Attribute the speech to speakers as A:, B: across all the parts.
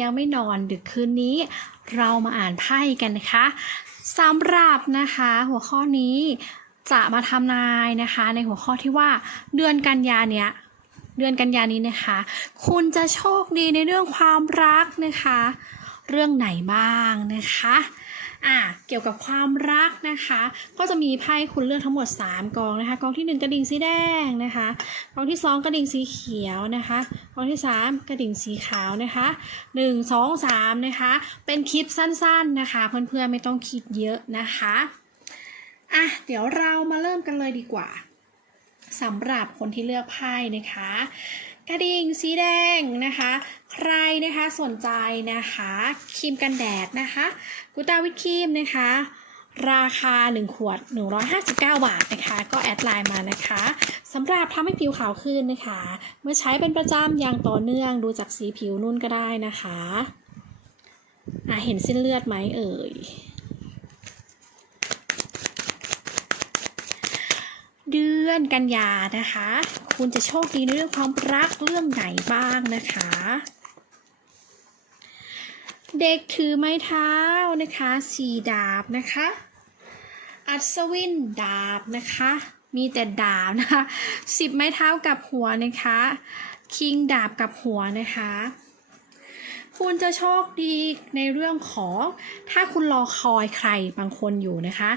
A: ยังไม่นอนดึกคืนนี้ เรามาอ่านไพ่กันนะคะสำหรับนะคะหัวข้อนี้จะมาทำนายนะคะ ในหัวข้อที่ว่าเดือนกันยาเนี้ยเดือนกันยานี้นะคะ คุณจะโชคดีในเรื่องความรักนะคะ เรื่องไหนบ้างนะคะ อะเกี่ยวกับความรักนะคะ ก็จะมีไพ่คุณเลือกทั้งหมด 3กองนะคะกองที่ 1 กระดิ่งสีแดงนะคะกองที่ 2 กระดิ่งสีเขียวนะคะกองที่ 3 กระดิ่งสีขาวนะคะ1 2 3นะคะเป็นคลิปสั้นๆนะคะ เพื่อนๆไม่ต้องคิดเยอะนะคะอะเดี๋ยวเรามาเริ่มกันเลยดีกว่าสำหรับคนที่เลือกไพ่นะคะ กระดิ่งสีแดงนะคะ ใครนะคะสนใจนะคะครีมกันแดดนะคะกูตาวิทครีมนะคะ ราคา 1 ขวด 159 บาทนะคะ ก็แอดไลน์มานะคะสำหรับทำให้ผิวขาวขึ้นนะคะ เมื่อใช้เป็นประจำอย่างต่อเนื่องดูจากสีผิวนุ่นก็ได้นะคะอะเห็นเส้นเลือดไหมเอ่ยเดือนกันยานะคะ คุณจะโชคดีในเรื่องความรักเรื่องไหนบ้างนะคะ เด็กถือไม้เท้านะคะสีดาบนะคะ อัศวินดาบนะคะ มีแต่ดาบนะคะสิบไม้เท้ากับหัวนะคะ คิงดาบกับหัวนะคะคุณจะโชคดีในเรื่องของถ้าคุณรอคอยใครบางคนอยู่นะคะ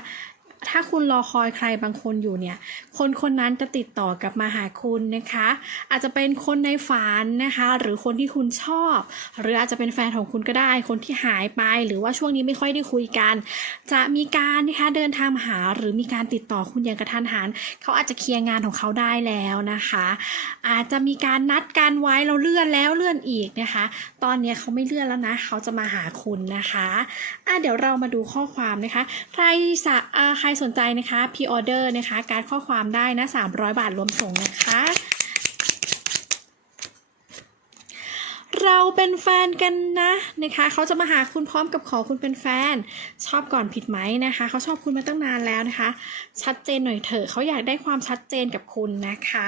A: ถ้าคุณรอคอยใครบางคนอยู่เนี่ย คนคนนั้นจะติดต่อกลับมาหาคุณนะคะ อาจจะเป็นคนในฝันนะคะ หรือคนที่คุณชอบ หรืออาจจะเป็นแฟนของคุณก็ได้ คนที่หายไป หรือว่าช่วงนี้ไม่ค่อยได้คุยกัน จะมีการนะคะเดินทางมาหาหรือมีการติดต่อคุณอย่างกระทันหันเขาอาจจะเคลียร์งานของเขาได้แล้วนะคะ อาจจะมีการนัดกันไว้เราเลื่อนแล้วเลื่อนอีกนะคะ ตอนนี้เขาไม่เลื่อนแล้วนะเขาจะมาหาคุณนะคะอะเดี๋ยวเรามาดูข้อความนะคะ ใครสะอ่าใครสนใจนะคะพ r ออเดอร์นะคะ การข้อความได้นะ 300 บาทรวมส่งนะคะ เราเป็นแฟนกันนะนะคะเขาจะมาหาคุณพร้อมกับขอคุณเป็นแฟน ชอบก่อนผิดไหมนะคะเขาชอบคุณมาตั้งนานแล้วนะคะ ชัดเจนหน่อยเถอะเขาอยากได้ความชัดเจนกับคุณนะคะ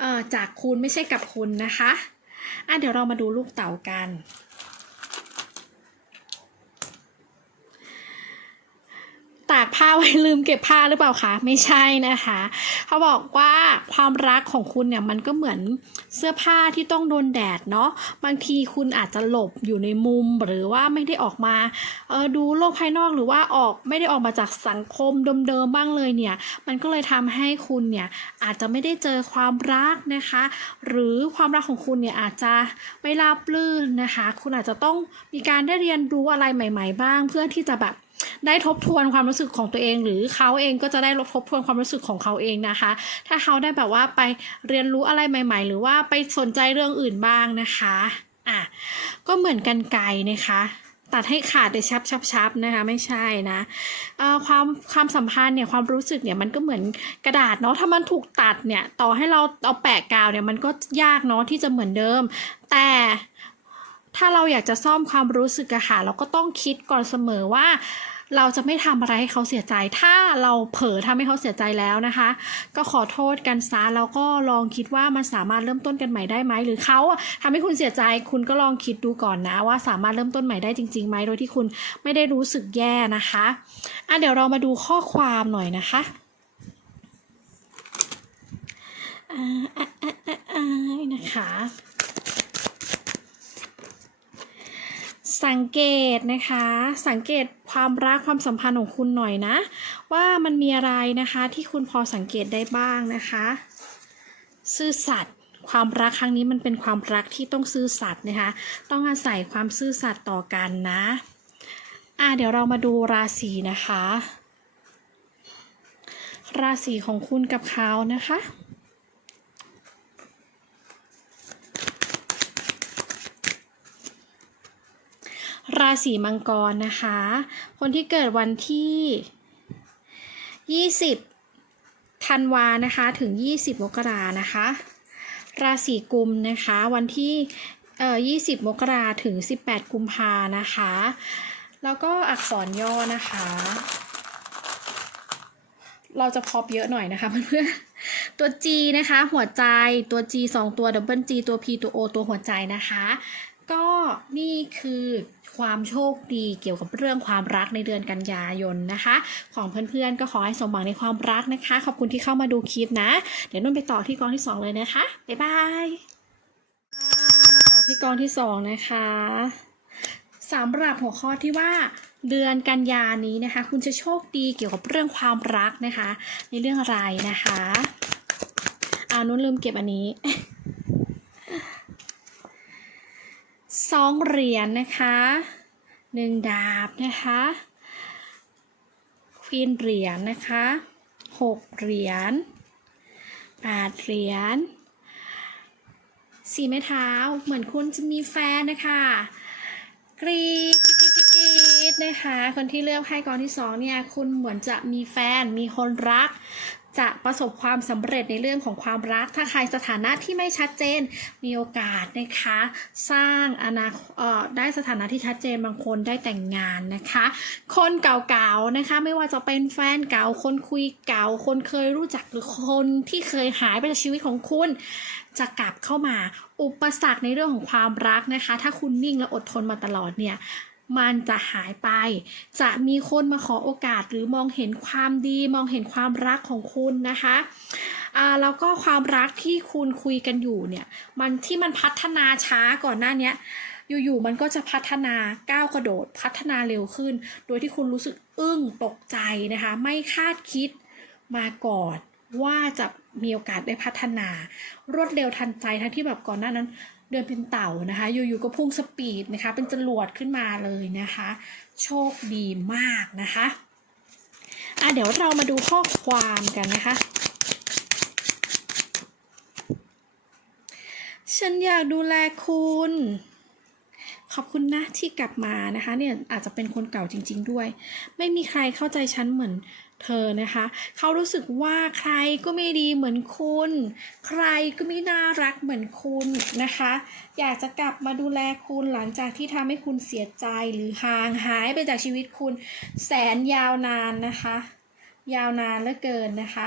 A: เอ่อจากคุณไม่ใช่กับคุณนะคะอะเดี๋ยวเรามาดูลูกเต๋ากัน ตากผ้าไว้ลืมเก็บผ้าหรือเปล่าคะไม่ใช่นะคะ เขาบอกว่าความรักของคุณเนี่ยมันก็เหมือนเสื้อผ้าที่ต้องโดนแดดเนาะบางทีคุณอาจจะหลบอยู่ในมุมหรือว่าไม่ได้ออกมาเออดูโลกภายนอกหรือว่าออกไม่ได้ออกมาจากสังคมเดิมๆบ้างเลยเนี่ย มันก็เลยทำให้คุณเนี่ยอาจจะไม่ได้เจอความรักนะคะ หรือความรักของคุณเนี่ยอาจจะไม่ราบรื่นนะคะ คุณอาจจะต้องมีการได้เรียนรู้อะไรใหม่ ๆ บ้าง เพื่อที่จะแบบ ได้ทบทวนความรู้สึกของตัวเอง หรือเขาเองก็จะได้ทบทวนความรู้สึกของเขาเองนะคะ ถ้าเขาได้แบบว่าไปเรียนรู้อะไรใหม่ ๆ หรือว่าไปสนใจเรื่องอื่นบ้างนะคะอะก็เหมือนกันไกลนะคะตัดให้ขาดเลยชับชับชับนะคะไม่ใช่นะความความสัมพันธ์เนี่ยความรู้สึกเนี่ยมันก็เหมือนกระดาษเนาะถ้ามันถูกตัดเนี่ยต่อให้เราเอาแปะกาวเนี่ยมันก็ยากเนาะที่จะเหมือนเดิม แต่ ถ้าเราอยากจะซ่อมความรู้สึกอะค่ะเราก็ต้องคิดก่อนเสมอว่า เราจะไม่ทำอะไรให้เขาเสียใจ ถ้าเราเผลอทำให้เขาเสียใจแล้วนะคะ ก็ขอโทษกันซะแล้วก็ลองคิดว่ามันสามารถเริ่มต้นกันใหม่ได้ไหมหรือเขาอะทำให้คุณเสียใจ คุณก็ลองคิดดูก่อนนะ ว่าสามารถเริ่มต้นใหม่ได้จริงๆไหมโดยที่คุณไม่ได้รู้สึกแย่นะคะอะเดี๋ยวเรามาดูข้อความหน่อยนะคะอ่าอ่าอ่าอ่าอ่านะคะ สังเกตนะคะ สังเกตความรักความสัมพันธ์ของคุณหน่อยนะ ว่ามันมีอะไรนะคะที่คุณพอสังเกตได้บ้างนะคะ ซื่อสัตย์ความรักครั้งนี้มันเป็นความรักที่ต้องซื่อสัตย์นะคะ ต้องอาศัยความซื่อสัตย์ต่อกันนะอะเดี๋ยวเรามาดูราศีนะคะ ราศีของคุณกับเขานะคะ ราศีมังกรนะคะ คนที่เกิดวันที่ 20ธันวานะคะ ถึง 20มกรานะคะ ราศีกุมนะคะ วันที่เอ่อ20 มกราถึง 18 กุมภานะคะ แล้วก็อักษรย่อนะคะ เราจะพอบเยอะหน่อยนะคะเพื่อนๆ ตัว G นะคะ หัวใจ ตัว G สองตัว Double G ตัว P ตัว O ตัวหัวใจนะคะ ก็นี่คือความโชคดีเกี่ยวกับเรื่องความรักในเดือนกันยายนนะคะ ของเพื่อนๆก็ขอให้สมหวังในความรักนะคะ ขอบคุณที่เข้ามาดูคลิปนะ เดี๋ยวนุ่นไปต่อที่กองที่สองเลยนะคะ บ๊ายบายมาต่อที่กองที่สองนะคะสำหรับหัวข้อที่ว่าเดือนกันยานี้นะคะ คุณจะโชคดีเกี่ยวกับเรื่องความรักนะคะ ในเรื่องอะไรนะคะอ่านุ่นลืมเก็บอันนี้ สองเหรียญนะคะหนึ่งดาบนะคะควีนเหรียญนะคะหกเหรียญแปดเหรียญสี่ไม้เท้าเหมือนคุณจะมีแฟนนะคะกรีดกรีดกรีดกรีดนะคะ คนที่เลือกไพ่กองที่สองเนี่ย คุณเหมือนจะมีแฟนมีคนรัก จะประสบความสำเร็จในเรื่องของความรัก ถ้าใครสถานะที่ไม่ชัดเจน มีโอกาสนะคะ สร้างอนาคตเอ่อได้สถานะที่ชัดเจนบางคนได้แต่งงานนะคะ คนเก่าๆนะคะ ไม่ว่าจะเป็นแฟนเก่า คนคุยเก่า คนเคยรู้จักหรือคนที่เคยหายไปจากชีวิตของคุณ จะกลับเข้ามา อุปสรรคในเรื่องของความรักนะคะ ถ้าคุณนิ่งและอดทนมาตลอดเนี่ย มันจะหายไป จะมีคนมาขอโอกาสหรือมองเห็นความดี มองเห็นความรักของคุณนะคะแล้วก็ความรักที่คุณคุยกันอยู่เนี่ย มันที่มันพัฒนาช้าก่อนหน้านี้อยู่ๆมันก็จะพัฒนาก้าวกระโดด พัฒนาเร็วขึ้น โดยที่คุณรู้สึกอึ้งตกใจนะคะ ไม่คาดคิดมาก่อนว่าจะมีโอกาสได้พัฒนา รวดเร็วทันใจทั้งที่แบบก่อนหน้านั้น เดินเป็นเต่านะคะ อยู่ๆก็พุ่งสปีดนะคะ เป็นจรวดขึ้นมาเลยนะคะ โชคดีมากนะคะอะเดี๋ยวเรามาดูข้อความกันนะคะฉันอยากดูแลคุณ ขอบคุณนะที่กลับมานะคะเนี่ยอาจจะเป็นคนเก่าจริง ๆ ด้วย ไม่มีใครเข้าใจฉันเหมือนเธอนะคะ เขารู้สึกว่าใครก็ไม่ดีเหมือนคุณ ใครก็ไม่น่ารักเหมือนคุณนะคะ อยากจะกลับมาดูแลคุณหลังจากที่ทำให้คุณเสียใจหรือห่างหายไปจากชีวิตคุณ แสนยาวนานนะคะ ยาวนานเหลือเกินนะคะ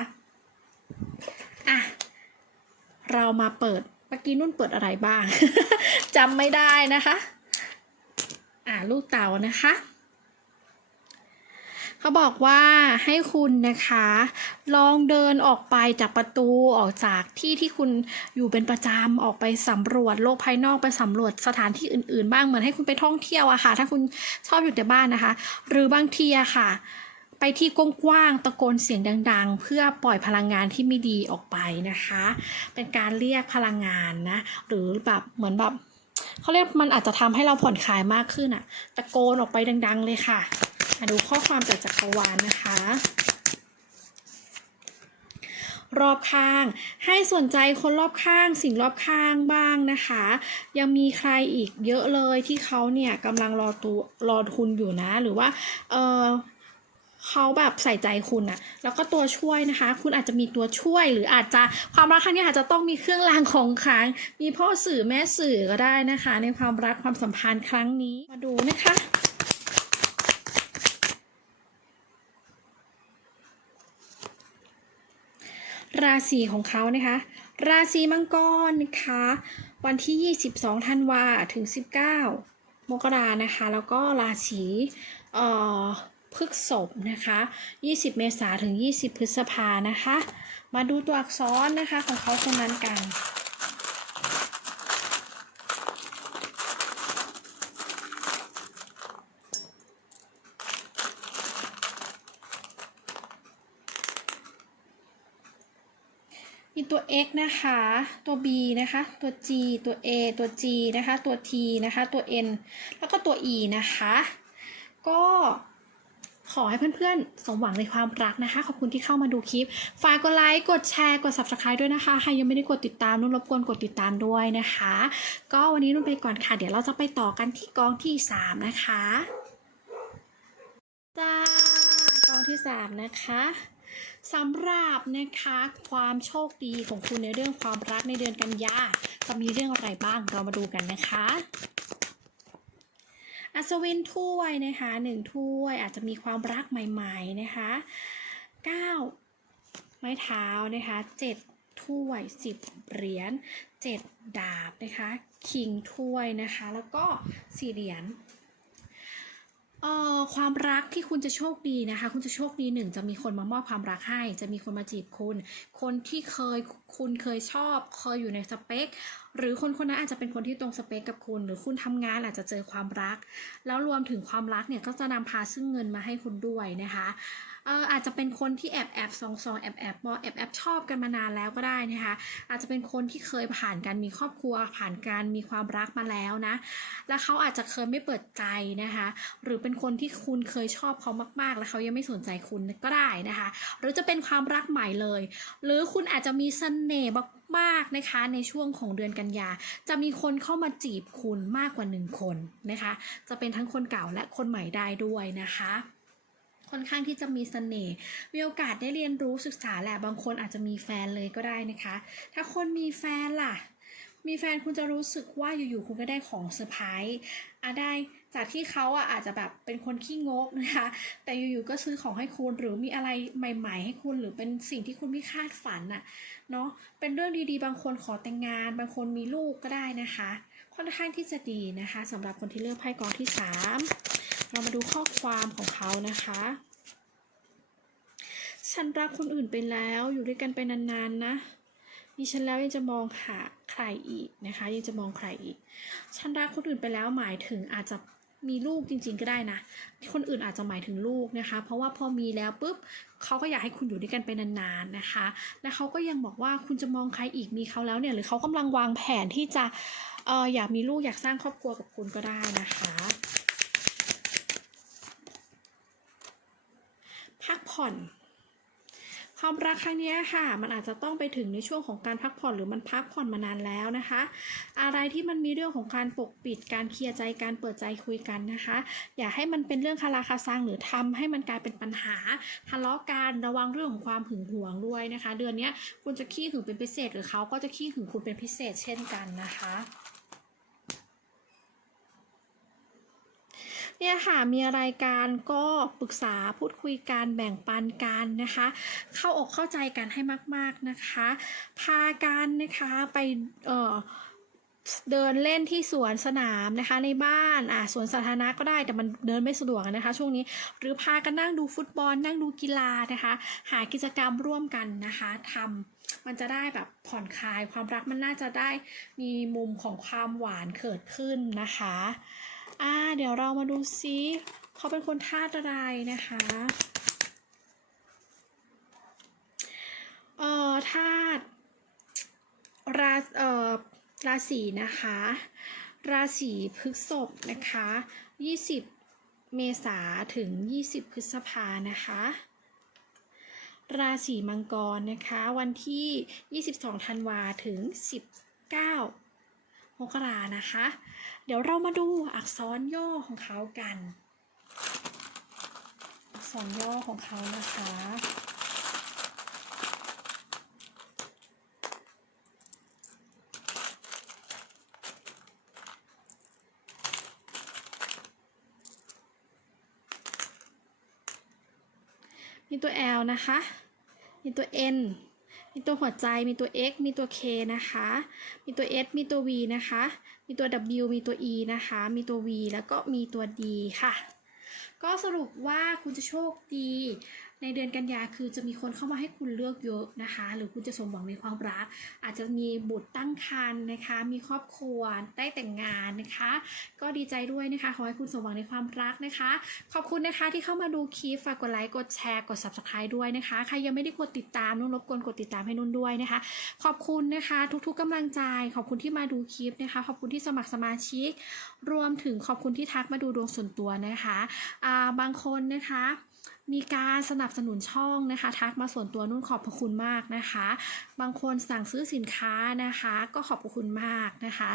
A: อะเรามาเปิดเมื่อกี้นุ่นเปิดอะไรบ้าง จำไม่ได้นะคะ อ่าลูกเต่านะคะเขาบอกว่าให้คุณนะคะ ลองเดินออกไปจากประตูออกจากที่ที่คุณอยู่เป็นประจำออกไปสำรวจโลกภายนอกไปสำรวจสถานที่อื่น ๆ บ้างเหมือนให้คุณไปท่องเที่ยวอะค่ะ ถ้าคุณชอบอยู่แต่บ้านนะคะ หรือบางทีอะค่ะ ไปที่กว้างๆตะโกนเสียงดัง ๆ เพื่อปล่อยพลังงานที่ไม่ดีออกไปนะคะ เป็นการเรียกพลังงานนะ หรือแบบเหมือนแบบ เขาเรียกมันอาจจะทำให้เราผ่อนคลายมากขึ้นอะตะโกนออกไปดัง ๆ เลยค่ะมาดูข้อความจากจักรวาลนะคะ รอบข้าง ให้สนใจคนรอบข้าง สิ่งรอบข้างบ้างนะคะ ยังมีใครอีกเยอะเลยที่เขาเนี่ยกำลังรอตัวรอคุณอยู่นะ หรือว่าเออ เขาแบบใส่ใจคุณอะแล้วก็ตัวช่วยนะคะ คุณอาจจะมีตัวช่วยหรืออาจจะความรักครั้งนี้อาจจะต้องมีเครื่องรางของขลังมีพ่อสื่อแม่สื่อก็ได้นะคะ ในความรักความสัมพันธ์ครั้งนี้มาดูนะคะราศีของเขานะคะ ราศีมังกรนะคะ วันที่ 22ธันวาถึง 19 มกรานะคะ แล้วก็ราศีเอ่อ พฤษภนะคะ 20 เมษาถึง 20 พฤษภานะคะ มาดูตัวอักษรนะคะของเขาคนนั้นกันมีตัว x นะคะ ตัว b นะคะ ตัว g ตัว a ตัว g นะคะ ตัว t นะคะ ตัว n แล้วก็ตัว e นะคะ ก็ ขอให้เพื่อนๆ สมหวังในความรักนะคะ ขอบคุณที่เข้ามาดูคลิป ฝากกดไลค์ กดแชร์ กด subscribe ด้วยนะคะ ใครยังไม่ได้กดติดตามนุ่นรบกวนกดติดตามด้วยนะคะ ก็วันนี้นุ่นไปก่อนค่ะ เดี๋ยวเราจะไปต่อกันที่กองที่ 3 นะคะ จ้ากองที่ 3 นะคะสำหรับนะคะความโชคดีของคุณในเรื่องความรักในเดือนกันยาจะมีเรื่องอะไรบ้างเรามาดูกันนะคะ อัศวินถ้วยนะคะหนึ่งถ้วยอาจจะมีความรักใหม่ ๆนะคะเก้าไม้เท้านะคะเจ็ดถ้วยสิบเหรียญเจ็ดดาบนะคะคิงถ้วยนะคะแล้วก็สี่เหรียญเอ่อความรักที่คุณจะโชคดีนะคะ คุณจะโชคดีหนึ่งจะมีคนมามอบความรักให้ จะมีคนมาจีบคุณ คนที่เคยคุณเคยชอบ เคยอยู่ในสเปคหรือคนคนนั้นอาจจะเป็นคนที่ตรงสเปคกับคุณ หรือคุณทำงานอาจจะเจอความรัก แล้วรวมถึงความรักเนี่ยก็จะนำพาซึ่งเงินมาให้คุณด้วยนะคะเอออาจจะเป็นคนที่แอบแอบซองซองแอบแอบมอแอบแอบชอบกันมานานแล้วก็ได้นะคะอาจจะเป็นคนที่เคยผ่านการมีครอบครัวผ่านการมีความรักมาแล้วนะ แล้วเขาอาจจะเคยไม่เปิดใจนะคะ หรือเป็นคนที่คุณเคยชอบเขามากๆ แล้วเขายังไม่สนใจคุณก็ได้นะคะ หรือจะเป็นความรักใหม่เลย หรือคุณอาจจะมีเสน่ห์ มากๆนะคะในช่วงของเดือนกันยา จะมีคนเข้ามาจีบคุณมากกว่าหนึ่งคนนะคะ จะเป็นทั้งคนเก่าและคนใหม่ได้ด้วยนะคะค่อนข้างที่จะมีเสน่ห์ มีโอกาสได้เรียนรู้ศึกษาแหละ บางคนอาจจะมีแฟนเลยก็ได้นะคะ ถ้าคนมีแฟนล่ะ มีแฟนคุณจะรู้สึกว่าอยู่ๆคุณก็ได้ของเซอร์ไพรส์อะได้ จากที่เขาอะอาจจะแบบเป็นคนขี้งกนะคะ แต่อยู่ๆก็ซื้อของให้คุณหรือมีอะไรใหม่ ๆ ให้คุณหรือเป็นสิ่งที่คุณไม่คาดฝันอะเนาะเป็นเรื่องดีๆ บางคนขอแต่งงาน บางคนมีลูกก็ได้นะคะ ค่อนข้างที่จะดีนะคะสำหรับคนที่เลือกไพ่กองที่สามเรามาดูข้อความของเขานะคะฉันรักคนอื่นไปแล้วอยู่ด้วยกันไปนานๆนะดิฉันแล้วยังจะมองหาใครอีกนะคะ ยังจะมองใครอีก ฉันรักคนอื่นไปแล้วหมายถึงอาจจะ มีลูกจริง ๆ ก็ได้นะคนอื่นอาจจะหมายถึงลูกนะคะ เพราะว่าพอมีแล้วปุ๊บเขาก็อยากให้คุณอยู่ด้วยกันไปนานๆนะคะ และเขาก็ยังบอกว่าคุณจะมองใครอีกมีเขาแล้วเนี่ย หรือเขากำลังวางแผนที่จะเอออยากมีลูกอยากสร้างครอบครัวกับคุณก็ได้นะคะพักผ่อน ความรักครั้งนี้ค่ะ มันอาจจะต้องไปถึงในช่วงของการพักผ่อนหรือมันพักผ่อนมานานแล้วนะคะ อะไรที่มันมีเรื่องของการปกปิดการเคลียร์ใจการเปิดใจคุยกันนะคะ อย่าให้มันเป็นเรื่องคาราคาซังหรือทำให้มันกลายเป็นปัญหาทะเลาะกันระวังเรื่องของความหึงหวงด้วยนะคะ เดือนนี้คุณจะขี้หึงเป็นพิเศษ หรือเขาก็จะขี้หึงคุณเป็นพิเศษเช่นกันนะคะ เนี่ยค่ะมีอะไรการก็ปรึกษาพูดคุยกันแบ่งปันกันนะคะ เข้าอกเข้าใจกันให้มาก ๆนะคะ พากันนะคะไปเอ่อเดินเล่นที่สวนสนามนะคะในบ้านอ่าสวนสาธารณะก็ได้แต่มันเดินไม่สะดวกนะคะ ช่วงนี้หรือพากันนั่งดูฟุตบอล นั่งดูกีฬานะคะ หากิจกรรมร่วมกันนะคะทำมันจะได้แบบผ่อนคลายความรักมันน่าจะได้มีมุมของความหวานเกิดขึ้นนะคะ อ่า เดี๋ยวเรามาดูซิเขาเป็นคนธาตุอะไรนะคะเอ่อธาตุราเอ่อราศีนะคะ ราศีพฤษภนะคะ20เมษาถึง 20 พฤษภานะคะ ราศีมังกรนะคะ วันที่ 22 ธันวาถึง 19 มกรานะคะ เดี๋ยวเรามาดูอักษรย่อของเขากัน อักษรย่อของเขานะคะ มีตัว L นะคะ มีตัว N มีตัวหัวใจ มีตัว X มีตัว K นะคะ มีตัว S มีตัว V นะคะ มีตัว W มีตัว E นะคะ มีตัว V แล้วก็มีตัว D ค่ะ ก็สรุปว่าคุณจะโชคดี ในเดือนกันยาคือจะมีคนเข้ามาให้คุณเลือกเยอะนะคะ หรือคุณจะสมหวังในความรัก อาจจะมีบุตรตั้งครรภ์นะคะ มีครอบครัวได้แต่งงานนะคะ ก็ดีใจด้วยนะคะขอให้คุณสมหวังในความรักนะคะ ขอบคุณนะคะที่เข้ามาดูคลิปฝากกดไลค์กดแชร์กด subscribe ด้วยนะคะใครยังไม่ได้กดติดตามนุ่นรบกวนกดติดตามให้นุ่นด้วยนะคะ ขอบคุณนะคะ ทุกๆกำลังใจ ขอบคุณที่มาดูคลิปนะคะ ขอบคุณที่สมัครสมาชิก รวมถึงขอบคุณที่ทักมาดูดวงส่วนตัวนะคะอ่าบางคนนะคะ มีการสนับสนุนช่องนะคะ ทักมาส่วนตัวนุ่นขอบพระคุณมากนะคะ บางคนสั่งซื้อสินค้านะคะ ก็ขอบพระคุณมากนะคะ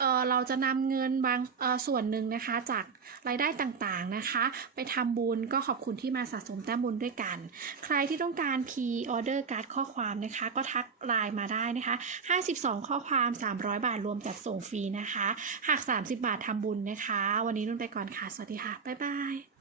A: เเราจะนำเงินบางส่วนหนึ่งนะคะ จากรายได้ต่างๆนะคะ ไปทำบุญก็ขอบคุณที่มาสะสมแต้มบุญด้วยกัน ใครที่ต้องการ P order การ์ดข้อความนะคะ ก็ทักไลน์มาได้นะคะ 52 ข้อความ 300 บาทรวมจัดส่งฟรีนะคะ หาก 30 บาททำบุญนะคะ วันนี้นุ่นไปก่อนค่ะ สวัสดีค่ะ บ๊ายบาย